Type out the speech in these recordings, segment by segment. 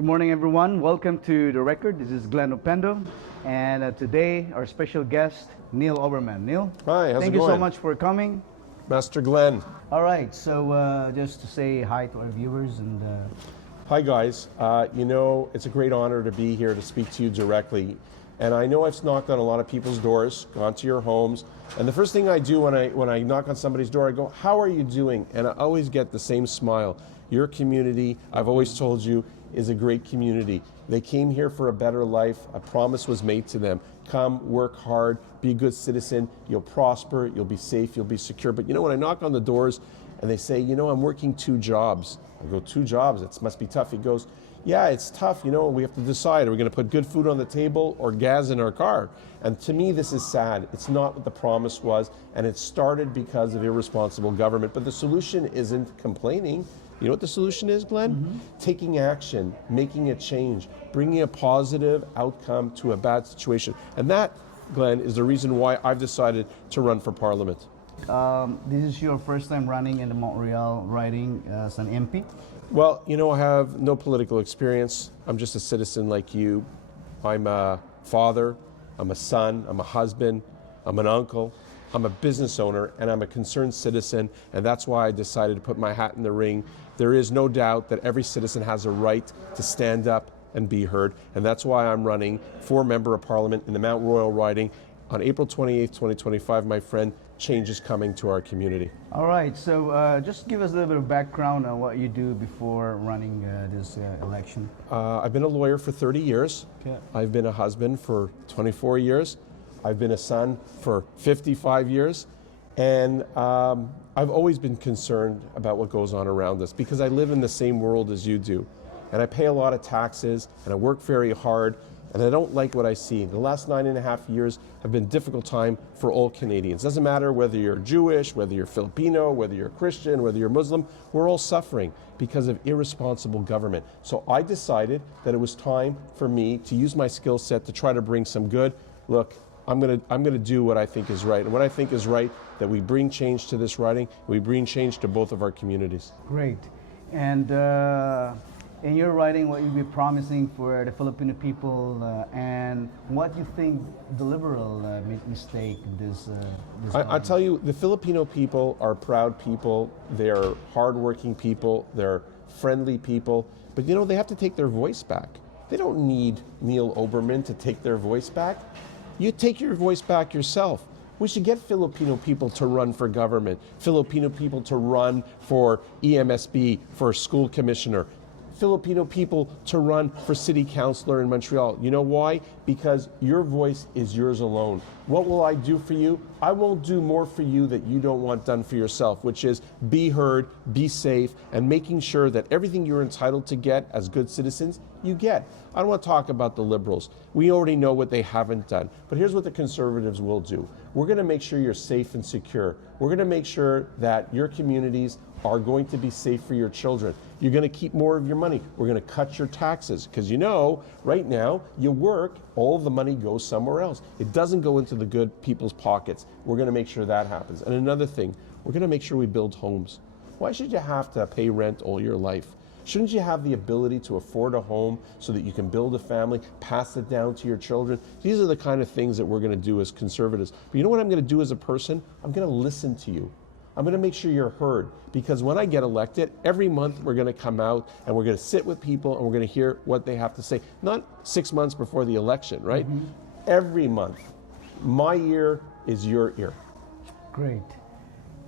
Good morning, everyone. Welcome to The Record. This is Glenn Opendo, and today our special guest, Neil Oberman. Neil, hi, how's thank it you going? so much for coming. Master Glenn. All right, so just to say hi to our viewers and. Hi, guys. It's a great honor to be here to speak to you directly. And I know I've knocked on a lot of people's doors, gone to your homes, and the first thing I do when I knock on somebody's door, I go, "How are you doing?" And I always get the same smile. Your community, I've always told you, is a great community. They came here for a better life. A promise was made to them. Come, work hard, be a good citizen. You'll prosper, you'll be safe, you'll be secure. But when I knock on the doors and they say, I'm working 2 jobs. I go, 2 jobs? It must be tough. He goes, yeah, it's tough. We have to decide. Are we going to put good food on the table or gas in our car? And to me, this is sad. It's not what the promise was. And it started because of irresponsible government. But the solution isn't complaining. You know what the solution is, Glenn? Mm-hmm. Taking action, making a change, bringing a positive outcome to a bad situation. And that, Glenn, is the reason why I've decided to run for Parliament. This is your first time running in the Montreal riding as an MP? Well, I have no political experience. I'm just a citizen like you. I'm a father, I'm a son, I'm a husband, I'm an uncle, I'm a business owner, and I'm a concerned citizen, and that's why I decided to put my hat in the ring. There is no doubt that every citizen has a right to stand up and be heard, and that's why I'm running for Member of Parliament in the Mount Royal riding on April 28th, 2025, my friend. Change is coming to our community. All right, so just give us a little bit of background on what you do before running this election. I've been a lawyer for 30 years. Okay. I've been a husband for 24 years. I've been a son for 55 years. And I've always been concerned about what goes on around us because I live in the same world as you do. And I pay a lot of taxes and I work very hard. And I don't like what I see. The last 9.5 years have been a difficult time for all Canadians. Doesn't matter whether you're Jewish, whether you're Filipino, whether you're Christian, whether you're Muslim, we're all suffering because of irresponsible government. So I decided that it was time for me to use my skill set to try to bring some good. Look, I'm gonna do what I think is right. And what I think is right, that we bring change to this riding, we bring change to both of our communities. Great. And in your writing, what you'll be promising for the Filipino people, and what you think the Liberal made mistake this I tell you, the Filipino people are proud people. They're hardworking people. They're friendly people. But they have to take their voice back. They don't need Neil Oberman to take their voice back. You take your voice back yourself. We should get Filipino people to run for government, Filipino people to run for EMSB, for school commissioner, Filipino people to run for city councilor in Montreal. You know why? Because your voice is yours alone. What will I do for you? I won't do more for you that you don't want done for yourself, which is be heard, be safe, and making sure that everything you're entitled to get as good citizens, you get. I don't want to talk about the Liberals. We already know what they haven't done. But here's what the Conservatives will do. We're going to make sure you're safe and secure. We're going to make sure that your communities are going to be safe for your children. You're going to keep more of your money. We're going to cut your taxes because right now you work, all the money goes somewhere else. It doesn't go into the good people's pockets. We're going to make sure that happens. And another thing, we're going to make sure we build homes. Why should you have to pay rent all your life? Shouldn't you have the ability to afford a home so that you can build a family, pass it down to your children? These are the kind of things that we're going to do as Conservatives. But you know what I'm going to do as a person? I'm going to listen to you. I'm going to make sure you're heard, because when I get elected, every month we're going to come out and we're going to sit with people and we're going to hear what they have to say. Not 6 months before the election, right? Mm-hmm. Every month. My ear is your ear. Great.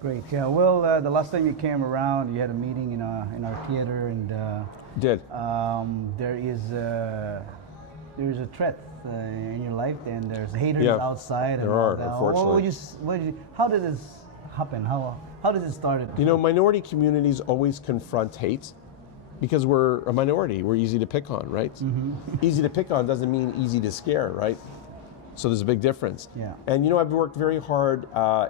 Great. Yeah. Well, the last time you came around, you had a meeting in our theater, and there is a threat in your life, and there's haters outside. There are, unfortunately. How did this happen? How does it start? Minority communities always confront hate because we're a minority. We're easy to pick on, right? Mm-hmm. Easy to pick on doesn't mean easy to scare, right? So there's a big difference. Yeah. And I've worked very hard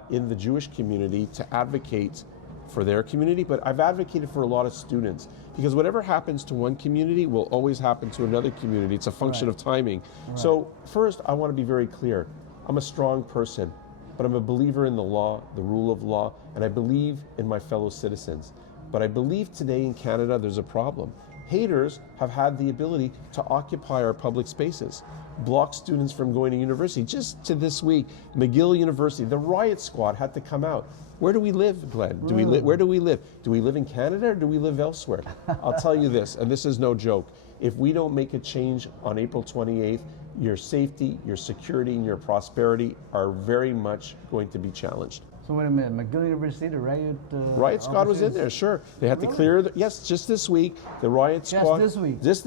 in the Jewish community to advocate for their community, but I've advocated for a lot of students because whatever happens to one community will always happen to another community. It's a function of timing. Right. So first, I want to be very clear. I'm a strong person, but I'm a believer in the law, the rule of law, and I believe in my fellow citizens. But I believe today in Canada there's a problem. Haters have had the ability to occupy our public spaces, block students from going to university. Just to this week, McGill University, the riot squad had to come out. Where do we live, Glenn? Where do we live? Do we live in Canada or do we live elsewhere? I'll tell you this, and this is no joke. If we don't make a change on April 28th, your safety, your security, and your prosperity are very much going to be challenged. So wait a minute, McGill University, the riot squad was in there, sure. They had to clear, yes, just this week, the riot squad. Just this week? Just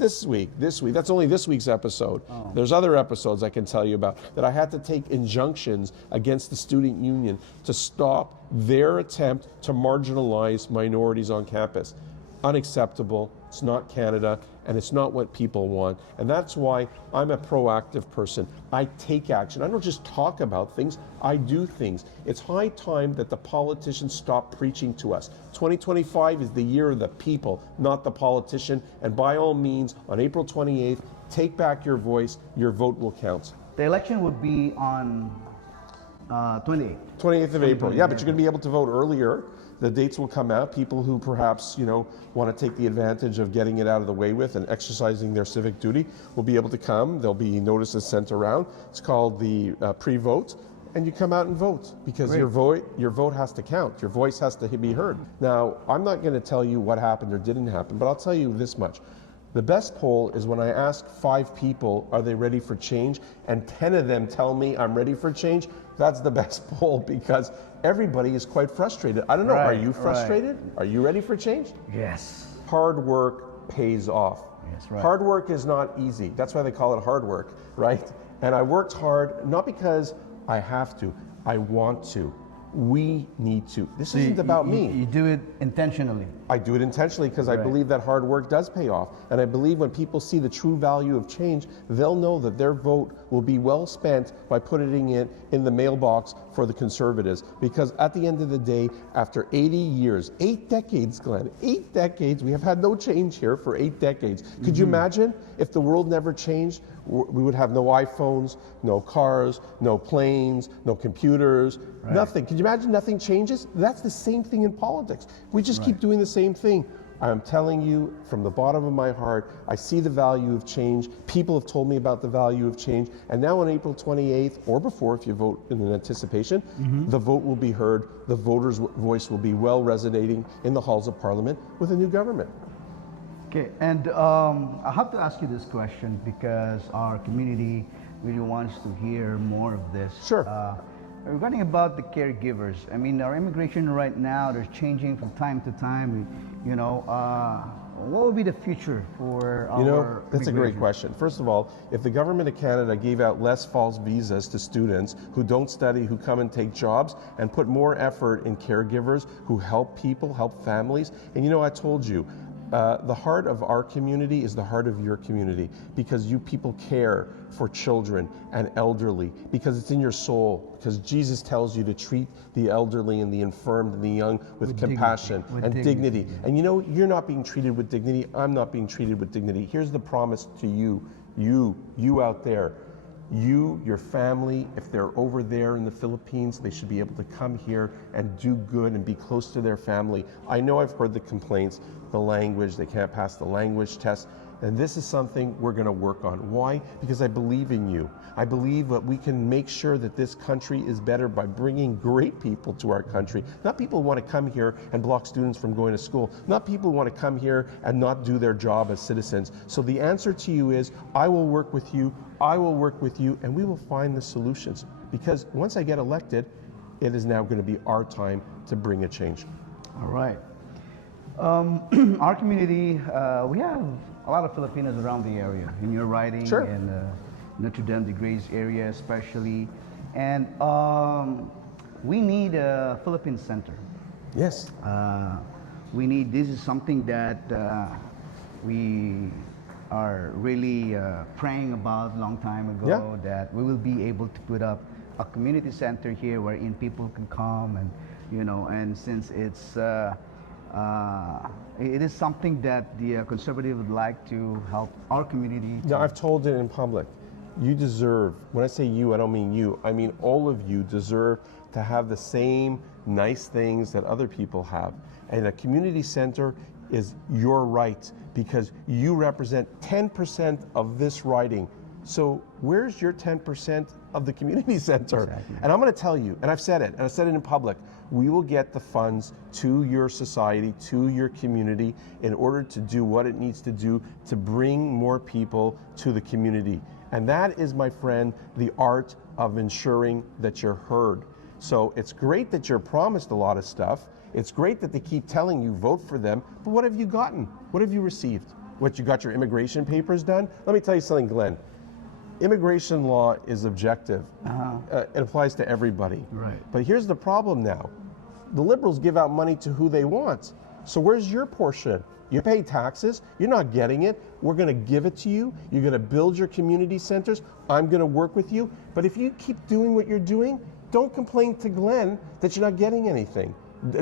this week. That's only this week's episode. Oh. There's other episodes I can tell you about that I had to take injunctions against the student union to stop their attempt to marginalize minorities on campus. Unacceptable. It's not Canada, and it's not what people want. And that's why I'm a proactive person. I take action. I don't just talk about things, I do things. It's high time that the politicians stop preaching to us. 2025 is the year of the people, not the politician. And by all means, on April 28th, take back your voice. Your vote will count. The election would be on 28th. 28th of April. Yeah, but you're going to be able to vote earlier. The dates will come out. People who perhaps, want to take the advantage of getting it out of the way with and exercising their civic duty will be able to come. There'll be notices sent around. It's called the pre-vote, and you come out and vote because your vote has to count. Your voice has to be heard. Now, I'm not going to tell you what happened or didn't happen, but I'll tell you this much. The best poll is when I ask 5 people, are they ready for change? And 10 of them tell me I'm ready for change. That's the best poll because everybody is quite frustrated. I don't know, are you frustrated? Are you ready for change? Yes. Hard work pays off. Yes, right. Hard work is not easy. That's why they call it hard work, right? And I worked hard, not because I have to, I want to. We need to. This isn't about me. You do it intentionally. I do it intentionally because I believe that hard work does pay off. And I believe when people see the true value of change, they'll know that their vote will be well spent by putting it in the mailbox for the Conservatives. Because at the end of the day, after 80 years, 8 decades, Glenn, 8 decades, we have had no change here for 8 decades. Could you imagine if the world never changed? We would have no iPhones, no cars, no planes, no computers, nothing. Could you imagine nothing changes? That's the same thing in politics. We just keep doing the same thing. I'm telling you from the bottom of my heart, I see the value of change. People have told me about the value of change. And now on April 28th, or before if you vote in an anticipation, the vote will be heard. The voter's voice will be well resonating in the halls of Parliament with a new government. Okay, and I have to ask you this question because our community really wants to hear more of this. Sure. Regarding about the caregivers, I mean, our immigration right now, they're changing from time to time. What would be the future for our that's a great question. First of all, if the government of Canada gave out less false visas to students who don't study, who come and take jobs, and put more effort in caregivers who help people, help families, and I told you, the heart of our community is the heart of your community because you people care for children and elderly because it's in your soul, because Jesus tells you to treat the elderly and the infirmed and the young with compassion and dignity. And you're not being treated with dignity. I'm not being treated with dignity. Here's the promise to you out there. You, your family, if they're over there in the Philippines, they should be able to come here and do good and be close to their family. I know I've heard the complaints, the language, they can't pass the language test, and this is something we're going to work on. Why? Because I believe in you. I believe that we can make sure that this country is better by bringing great people to our country. Not people who want to come here and block students from going to school. Not people who want to come here and not do their job as citizens. So the answer to you is, I will work with you, I will work with you, and we will find the solutions. Because once I get elected, it is now going to be our time to bring a change. All right. Our community, we have a lot of Filipinos around the area. In your riding, in Notre Dame de Grâce area especially. And we need a Philippine Center. Yes. This is something that we are really praying about a long time ago, that we will be able to put up a community center here wherein people can come and, and since it is something that the Conservative would like to help our community. No, I've told it in public. You deserve, when I say you, I don't mean you, I mean all of you deserve to have the same nice things that other people have. And a community center is your right, because you represent 10% of this riding. So where's your 10% of the community center? Exactly. And I'm going to tell you, and I've said it, and I've said it in public, we will get the funds to your society, to your community, in order to do what it needs to do to bring more people to the community. And that is, my friend, the art of ensuring that you're heard. So it's great that you're promised a lot of stuff. It's great that they keep telling you vote for them, but what have you gotten? What have you received? What, you got your immigration papers done? Let me tell you something, Glenn. Immigration law is objective. It applies to everybody. Right. But here's the problem now. The Liberals give out money to who they want. So where's your portion? You pay taxes, you're not getting it. We're going to give it to you. You're going to build your community centers. I'm going to work with you. But if you keep doing what you're doing, don't complain to Glenn that you're not getting anything.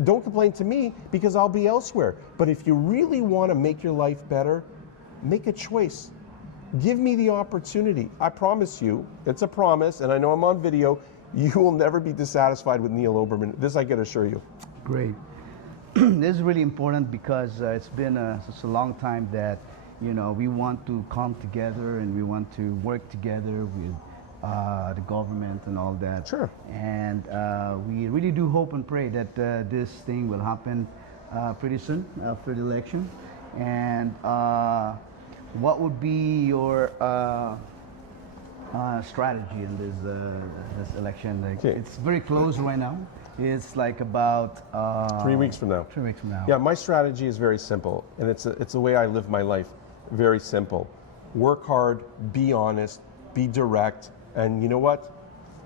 Don't complain to me, because I'll be elsewhere. But if you really want to make your life better, make a choice. Give me the opportunity. I promise you, it's a promise, and I know I'm on video, you will never be dissatisfied with Neil Oberman. This I can assure you. Great. This is really important, because it's been such a long time that, you know, we want to come together and we want to work together with the government and all that. Sure. And we really do hope and pray that this thing will happen pretty soon after the election. And what would be your strategy in this election? Like, Okay. It's very close right now. It's like about 3 weeks from now. 3 weeks from now. Yeah, my strategy is very simple, and it's the way I live my life. Very simple. Work hard, be honest, be direct, and you know what?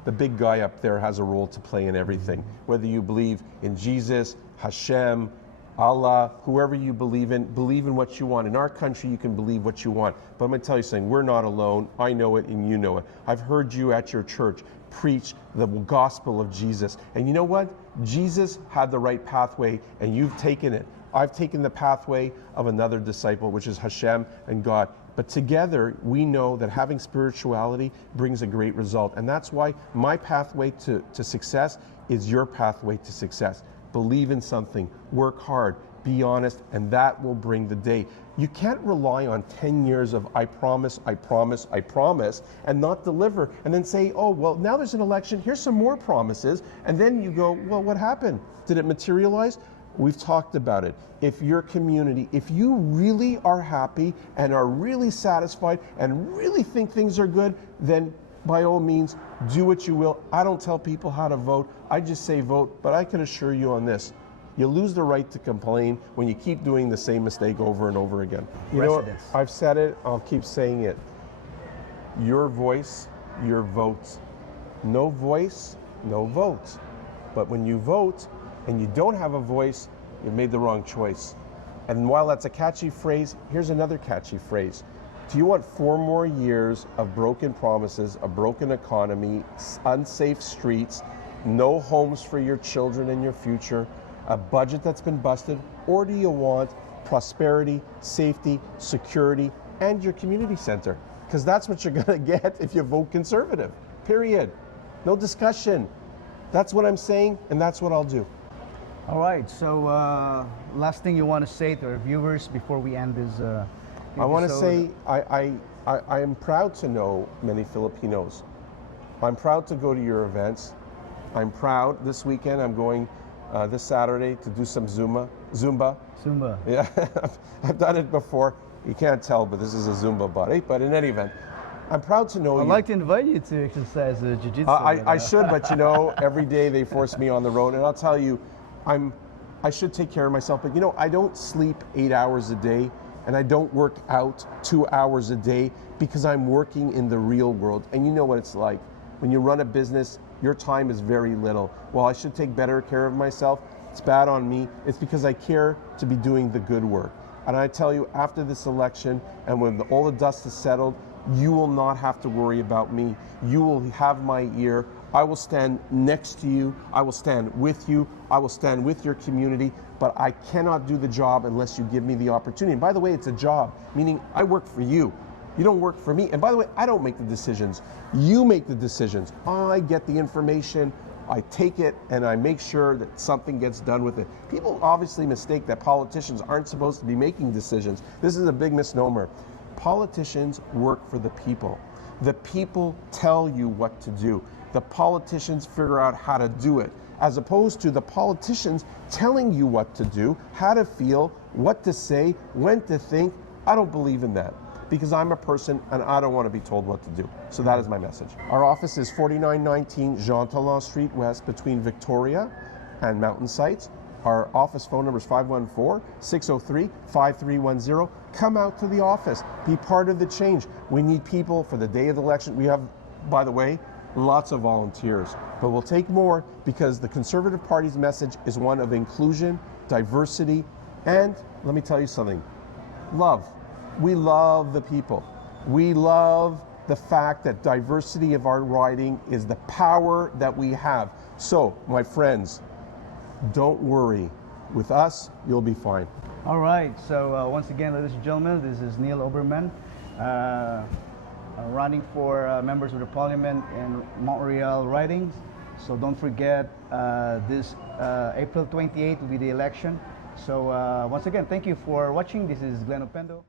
The big guy up there has a role to play in everything. Whether you believe in Jesus, Hashem, Allah, whoever you believe in what you want. In our country, you can believe what you want. But I'm going to tell you something, we're not alone. I know it and you know it. I've heard you at your church preach the gospel of Jesus. And you know what? Jesus had the right pathway, and you've taken it. I've taken the pathway of another disciple, which is Hashem and God. But together, we know that having spirituality brings a great result. And that's why my pathway to success is your pathway to success. Believe in something, work hard, be honest, and that will bring the day. You can't rely on 10 years of I promise, I promise, I promise, and not deliver, and then say, oh, well, now there's an election, here's some more promises, and then you go, well, what happened? Did it materialize? We've talked about it. If your community, if you really are happy and are really satisfied and really think things are good, then by all means, do what you will. I don't tell people how to vote. I just say vote, but I can assure you on this. You lose the right to complain when you keep doing the same mistake over and over again. You know what? I've said it, I'll keep saying it. Your voice, your vote. No voice, no vote. But when you vote and you don't have a voice, you made the wrong choice. And while that's a catchy phrase, here's another catchy phrase. Do you want 4 more years of broken promises, a broken economy, unsafe streets, no homes for your children and your future, a budget that's been busted, or do you want prosperity, safety, security, and your community center? Because that's what you're going to get if you vote conservative, period. No discussion. That's what I'm saying, and that's what I'll do. All right, so last thing you want to say to our viewers before we end this I want to say I am proud to know many Filipinos. I'm proud to go to your events. I'm proud this weekend I'm going this Saturday to do some Zumba. Yeah, I've done it before. You can't tell, but this is a Zumba buddy. But in any event, I'm proud to know you. I'd like to invite you to exercise jiu-jitsu. I should, but you know, every day they force me on the road, and I'll tell you, I should take care of myself. But you know, I don't sleep 8 hours a day. And I don't work out 2 hours a day because I'm working in the real world. And you know what it's like. When you run a business, your time is very little. While I should take better care of myself, it's bad on me. It's because I care to be doing the good work. And I tell you, after this election, and when all the dust is settled, you will not have to worry about me. You will have my ear. I will stand next to you. I will stand with you. I will stand with your community. But I cannot do the job unless you give me the opportunity. And by the way, it's a job, meaning I work for you. You don't work for me. And by the way, I don't make the decisions. You make the decisions. I get the information. I take it and I make sure that something gets done with it. People obviously mistake that politicians aren't supposed to be making decisions. This is a big misnomer. Politicians work for the people. The people tell you what to do. The politicians figure out how to do it, as opposed to the politicians telling you what to do, how to feel, what to say, when to think. I don't believe in that, because I'm a person and I don't want to be told what to do. So that is my message. Our office is 4919 Jean Talon Street West between Victoria and Mountain Sites. Our office phone number is 514-603-5310. Come out to the office. Be part of the change. We need people for the day of the election. We have, by the way, lots of volunteers, but we'll take more, because the Conservative Party's message is one of inclusion, diversity, and let me tell you something, love. We love the people. We love the fact that diversity of our riding is the power that we have. So, my friends, don't worry. With us, you'll be fine. All right, so once again, ladies and gentlemen, this is Neil Oberman, running for members of the parliament in Montreal ridings. So don't forget, this April 28th will be the election. So once again, thank you for watching. This is Glenn Opendo.